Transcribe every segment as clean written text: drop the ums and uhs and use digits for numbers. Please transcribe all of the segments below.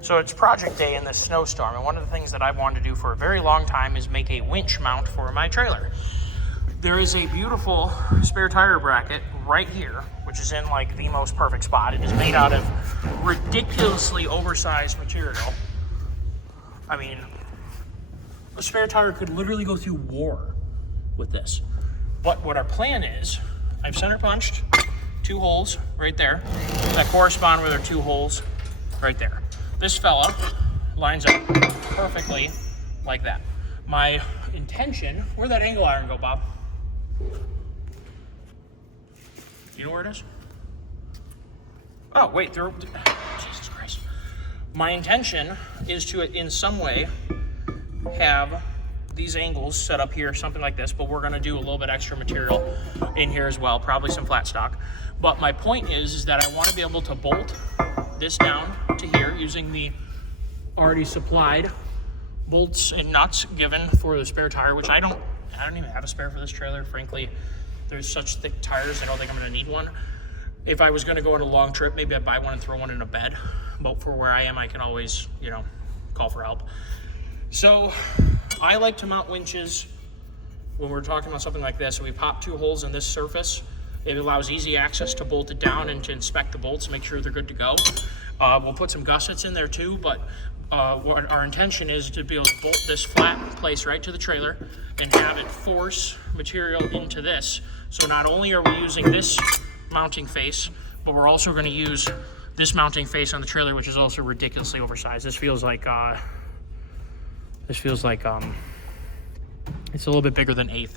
So it's project day in this snowstorm, and one of the things that I've wanted to do for a very long time is make a winch mount for my trailer. There is a beautiful spare tire bracket right here, which is in like the most perfect spot. It is made out of ridiculously oversized material. I mean, a spare tire could literally go through war with this. But what our plan is, I've center punched 2 holes right there that correspond with our 2 holes right there. This fella lines up perfectly like that. My intention, where'd that angle iron go, Bob? You know where it is? Oh, wait, Jesus Christ. My intention is to, in some way, have these angles set up here, something like this, but we're gonna do a little bit extra material in here as well, probably some flat stock. But my point is that I wanna be able to bolt this down to here using the already supplied bolts and nuts given for the spare tire, which I don't even have a spare for this trailer, frankly. There's such thick tires, I don't think I'm gonna need one. If I was gonna go on a long trip, maybe I'd buy one and throw one in a bed. But for where I am, I can always, call for help. So I like to mount winches when we're talking about something like this. So we pop 2 holes in this surface. It allows easy access to bolt it down and to inspect the bolts, make sure they're good to go. We'll put some gussets in there too, but what our intention is to be able to bolt this flat place right to the trailer and have it force material into this. So not only are we using this mounting face, but we're also going to use this mounting face on the trailer, which is also ridiculously oversized. This feels like it's a little bit bigger than 1/8.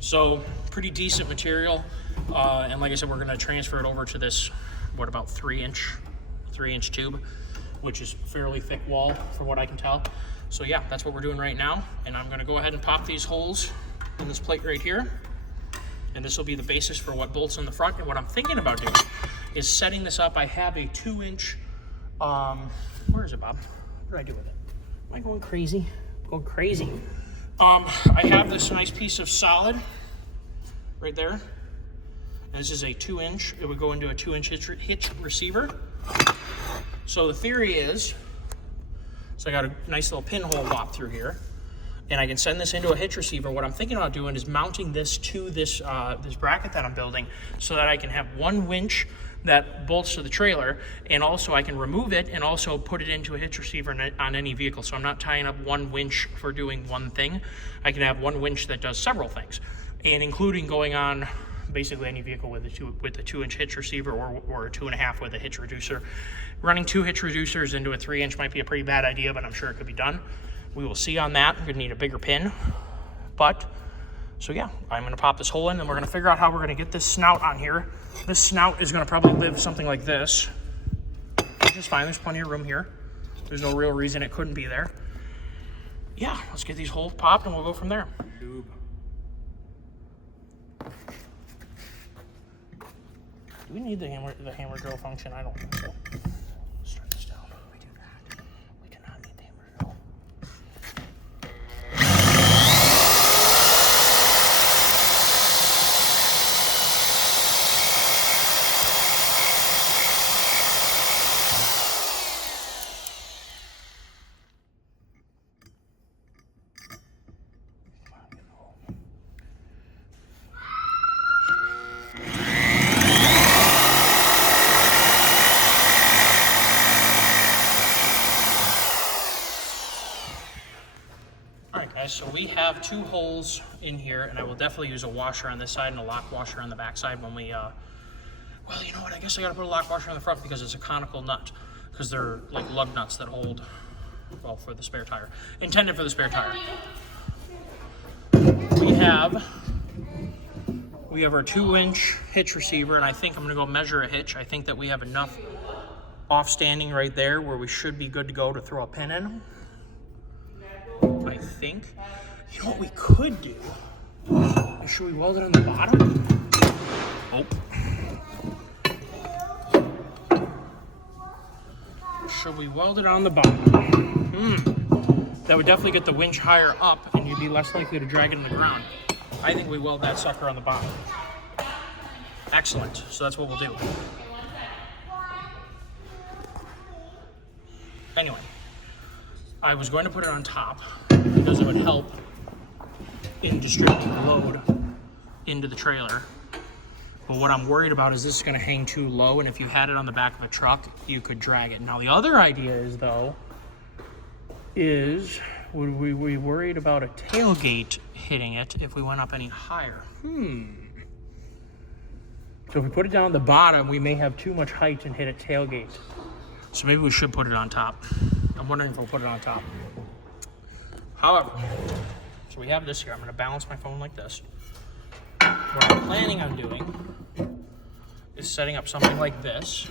So pretty decent material. And like I said, we're going to transfer it over to this, about 3-inch tube, which is fairly thick wall from what I can tell. So yeah, that's what we're doing right now. And I'm going to go ahead and pop these holes in this plate right here. And this will be the basis for what bolts on the front. And what I'm thinking about doing is setting this up. I have a 2-inch, where is it, Bob? What did I do with it? Am I going crazy? I'm going crazy. I have this nice piece of solid right there. And this is a 2-inch. It would go into a 2-inch hitch receiver. So the theory is, so I got a nice little pinhole lock through here, and I can send this into a hitch receiver. What I'm thinking about doing is mounting this to this this bracket that I'm building, so that I can have one winch that bolts to the trailer, and also I can remove it and also put it into a hitch receiver on any vehicle. So I'm not tying up one winch for doing one thing. I can have one winch that does several things, and including going on basically any vehicle with a 2-inch hitch receiver or a 2.5 with a hitch reducer. Running 2 hitch reducers into a 3-inch might be a pretty bad idea, but I'm sure it could be done. We will see on that. We're gonna need a bigger pin. So yeah, I'm gonna pop this hole in and we're gonna figure out how we're gonna get this snout on here. This snout is gonna probably live something like this, which is fine. There's plenty of room here. There's no real reason it couldn't be there. Yeah, let's get these holes popped and we'll go from there. Do we need the hammer drill function? I don't think so. Let's try this down. We do not. We do not need the hammer drill. So we have 2 holes in here, and I will definitely use a washer on this side and a lock washer on the back side when we, well, you know what, I guess I gotta put a lock washer on the front because it's a conical nut, because they're like lug nuts that hold, well, for the spare tire, intended for the spare tire. We have our 2-inch hitch receiver, and I think I'm gonna go measure a hitch. I think that we have enough off-standing right there where we should be good to go to throw a pin in. I think. You know what we could do? Should we weld it on the bottom? Oh. Should we weld it on the bottom? That would definitely get the winch higher up and you'd be less likely to drag it in the ground. I think we weld that sucker on the bottom. Excellent. So that's what we'll do. Anyway, I was going to put it on top because it would help in distributing the load into the trailer. But what I'm worried about is this is going to hang too low, and if you had it on the back of a truck, you could drag it. Now, the other idea is, though, would we be worried about a tailgate hitting it if we went up any higher? So if we put it down at the bottom, we may have too much height and hit a tailgate. So maybe we should put it on top. I'm wondering if we'll put it on top. However, so we have this here. I'm going to balance my phone like this. What I'm planning on doing is setting up something like this.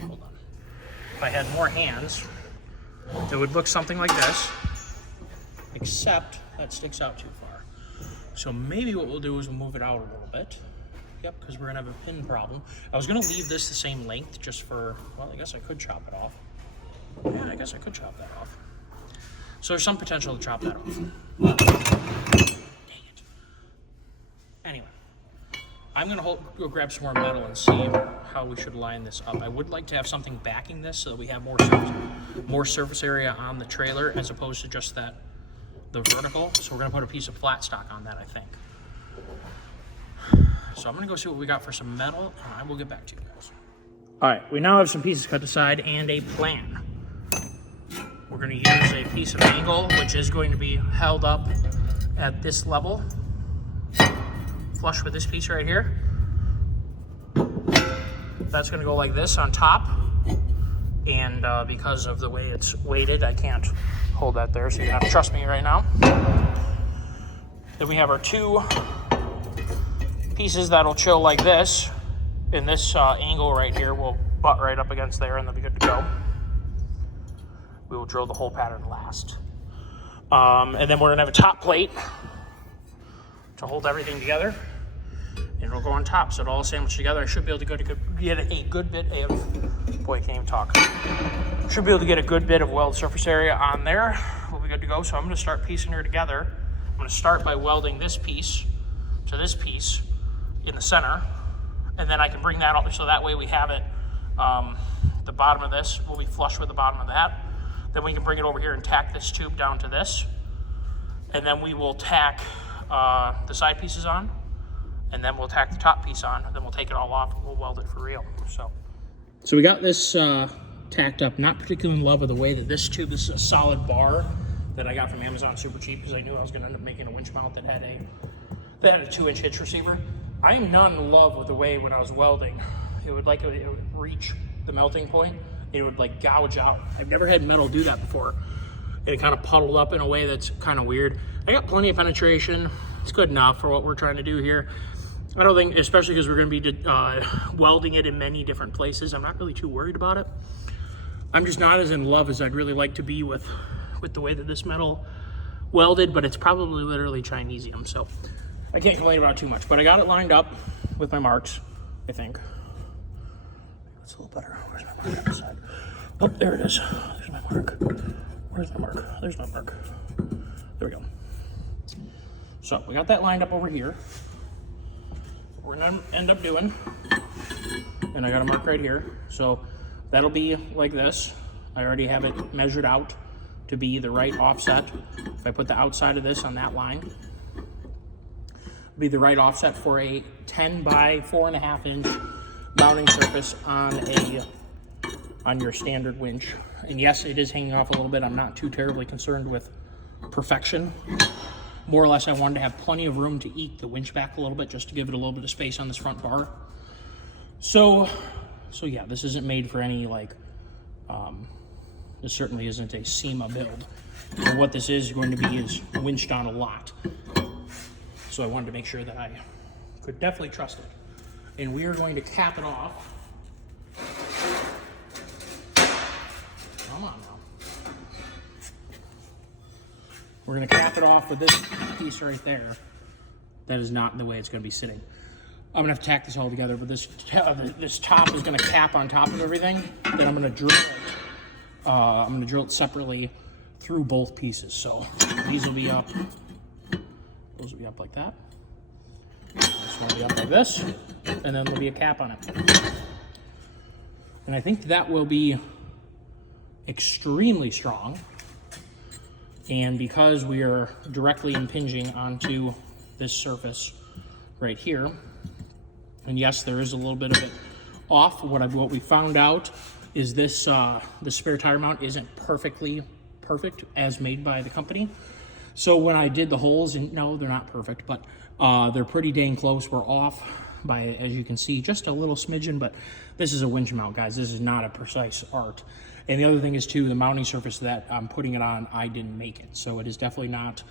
Hold on. If I had more hands, it would look something like this, except that sticks out too far. So maybe what we'll do is we'll move it out a little bit. Yep, because we're gonna have a pin problem. I was gonna leave this the same length just for, well, I guess I could chop it off. Yeah, I guess I could chop that off. So there's some potential to chop that off. Dang it. Anyway, I'm gonna go grab some more metal and see how we should line this up. I would like to have something backing this so that we have more surface area on the trailer as opposed to just the vertical. So we're gonna put a piece of flat stock on that, I think. So I'm gonna go see what we got for some metal, and I will get back to you guys. All right, we now have some pieces cut aside and a plan. We're gonna use a piece of angle, which is going to be held up at this level, flush with this piece right here. That's gonna go like this on top, and because of the way it's weighted, I can't hold that there, so you have to trust me right now. Then we have our two pieces that'll chill like this, and this angle right here will butt right up against there, and they'll be good to go. We will drill the whole pattern last. And then we're gonna have a top plate to hold everything together, and it'll go on top, so it'll all sandwich together. I should be able to get a good bit of, boy, I can't even talk. Should be able to get a good bit of weld surface area on there. We'll be good to go. So I'm gonna start piecing her together. I'm gonna start by welding this piece to this piece in the center, and then I can bring that up so that way we have it, the bottom of this will be flush with the bottom of that. Then we can bring it over here and tack this tube down to this, and then we will tack the side pieces on, and then we'll tack the top piece on, and then we'll take it all off and we'll weld it for real. So we got this tacked up. Not particularly in love with the way that this tube is a solid bar that I got from Amazon super cheap, because I knew I was going to end up making a winch mount that had a 2-inch hitch receiver. I am not in love with the way when I was welding, it would reach the melting point. It would like gouge out. I've never had metal do that before. And it kind of puddled up in a way that's kind of weird. I got plenty of penetration. It's good enough for what we're trying to do here. I don't think, especially because we're going to be welding it in many different places, I'm not really too worried about it. I'm just not as in love as I'd really like to be with the way that this metal welded, but it's probably literally Chinesium, so I can't complain about it too much. But I got it lined up with my marks, I think. That's a little better. Where's my mark on the side? Oh, there it is. There's my mark. Where's my mark? There's my mark. There we go. So we got that lined up over here. What we're gonna end up doing, and I got a mark right here. So that'll be like this. I already have it measured out to be the right offset. If I put the outside of this on that line, be the right offset for a 10 by 4.5 inch mounting surface on your standard winch. And yes, it is hanging off a little bit. I'm not too terribly concerned with perfection. More or less, I wanted to have plenty of room to eke the winch back a little bit, just to give it a little bit of space on this front bar. So yeah, this isn't made for any this certainly isn't a SEMA build. But what this is going to be is winched on a lot. So I wanted to make sure that I could definitely trust it. And we are going to cap it off. Come on now. We're going to cap it off with this piece right there. That is not the way it's going to be sitting. I'm going to have to tack this all together, but this top is going to cap on top of everything. Then I'm going to drill it. I'm going to drill it separately through both pieces. So these will be up. Those will be up like that. This one will be up like this, and then there'll be a cap on it. And I think that will be extremely strong. And because we are directly impinging onto this surface right here, and yes, there is a little bit of it off. What we found out is this the spare tire mount isn't perfect as made by the company. So when I did the holes, and no, they're not perfect, but they're pretty dang close. We're off by, as you can see, just a little smidgen, but this is a winch mount, guys. This is not a precise art. And the other thing is too, the mounting surface that I'm putting it on, I didn't make it. So it is definitely not,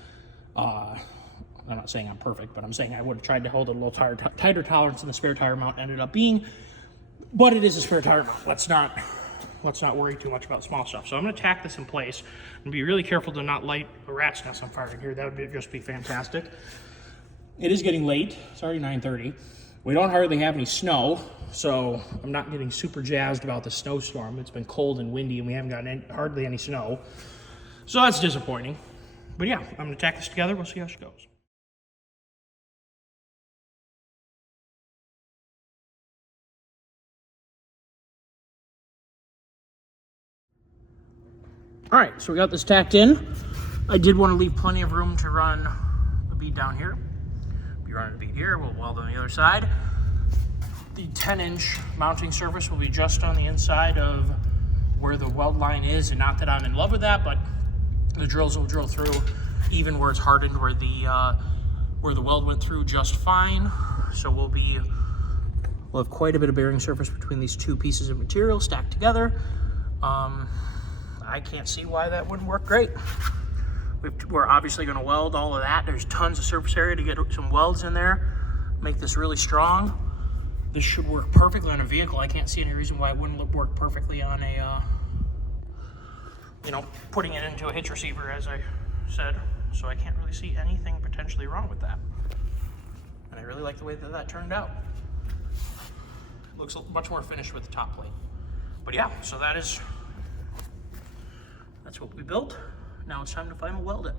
I'm not saying I'm perfect, but I'm saying I would have tried to hold a little tighter tolerance than the spare tire mount ended up being, but it is a spare tire mount. Let's not worry too much about small stuff. So I'm gonna tack this in place and be really careful to not light a rat's nest on fire in here. That would just be fantastic. It is getting late, it's already 9:30. We don't hardly have any snow, so I'm not getting super jazzed about the snowstorm. It's been cold and windy and we haven't gotten hardly any snow. So that's disappointing. But yeah, I'm gonna tack this together, we'll see how she goes. All right, so we got this tacked in. I did want to leave plenty of room to run a bead down here. Be running a bead here, we'll weld on the other side. The 10-inch mounting surface will be just on the inside of where the weld line is, and not that I'm in love with that, but the drills will drill through even where it's hardened, where the weld went through just fine. So we'll have quite a bit of bearing surface between these two pieces of material stacked together. I can't see why that wouldn't work great. We're obviously going to weld all of that. There's tons of surface area to get some welds in there, make this really strong. This should work perfectly on a vehicle. I can't see any reason why it wouldn't work perfectly on a, putting it into a hitch receiver, as I said. So I can't really see anything potentially wrong with that. And I really like the way that turned out. It looks much more finished with the top plate. But yeah, so that's what we built. Now it's time to final weld it.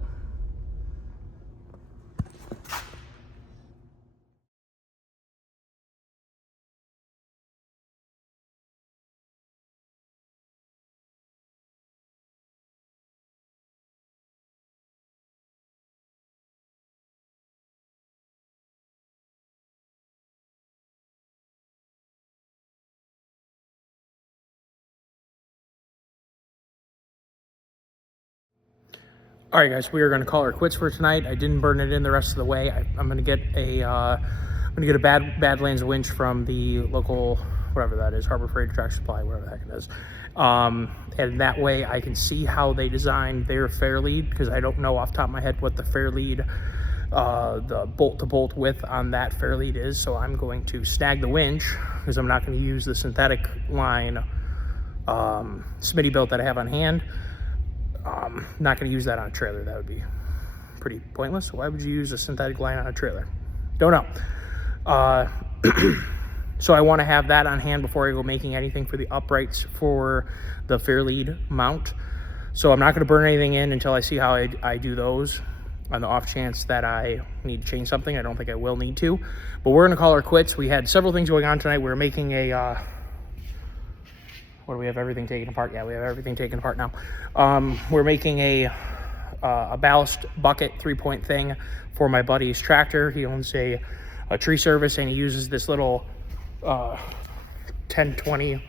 All right, guys, we are going to call her quits for tonight. I didn't burn it in the rest of the way. I'm going to get a Badlands winch from the local, whatever that is, Harbor Freight Track Supply, whatever the heck it is. And that way I can see how they designed their fair lead, because I don't know off the top of my head what the fair lead, the bolt to bolt width on that fair lead is. So I'm going to snag the winch, because I'm not going to use the synthetic line Smitty built that I have on hand. Not going to use that on a trailer. That would be pretty pointless. Why would you use a synthetic line on a trailer? Don't know. So I want to have that on hand before I go making anything for the uprights for the fair lead mount. So I'm not going to burn anything in until I see how I do those. On the off chance that I need to change something, I don't think I will need to. But we're going to call her quits. We had several things going on tonight. We were making a... What do we have? Everything taken apart? Yeah, we have everything taken apart now. We're making a ballast bucket 3-point thing for my buddy's tractor. He owns a tree service, and he uses this little 1020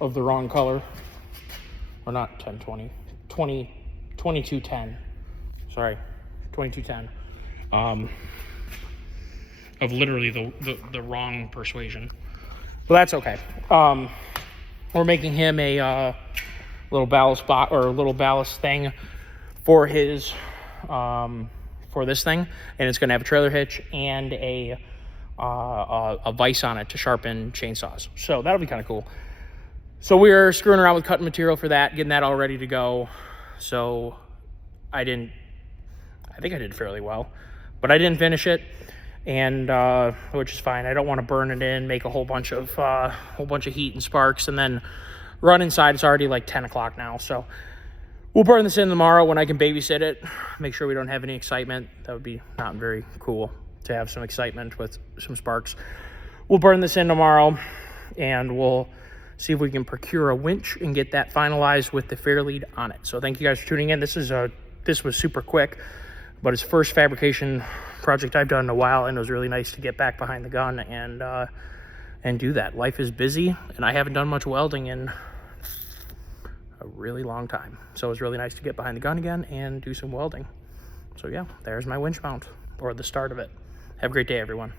of the wrong color. Or not 1020, 2210. Sorry, 2210. Of literally the wrong persuasion. But that's okay. We're making him a little ballast ballast thing for his for this thing, and it's going to have a trailer hitch and a vise on it to sharpen chainsaws. So that'll be kind of cool. So we're screwing around with cutting material for that, getting that all ready to go. So I think I did fairly well, but I didn't finish it. And which is fine. I don't want to burn it in, make a whole bunch of heat and sparks, and then run inside. It's already like 10 o'clock now, so we'll burn this in tomorrow when I can babysit it. Make sure we don't have any excitement. That would be not very cool to have some excitement with some sparks. We'll burn this in tomorrow, and we'll see if we can procure a winch and get that finalized with the fair lead on it. So thank you guys for tuning in. This was super quick, but it's first fabrication project I've done in a while, and it was really nice to get back behind the gun and do that. Life is busy, and I haven't done much welding in a really long time. So it was really nice to get behind the gun again and do some welding. So yeah, there's my winch mount, or the start of it. Have a great day, everyone.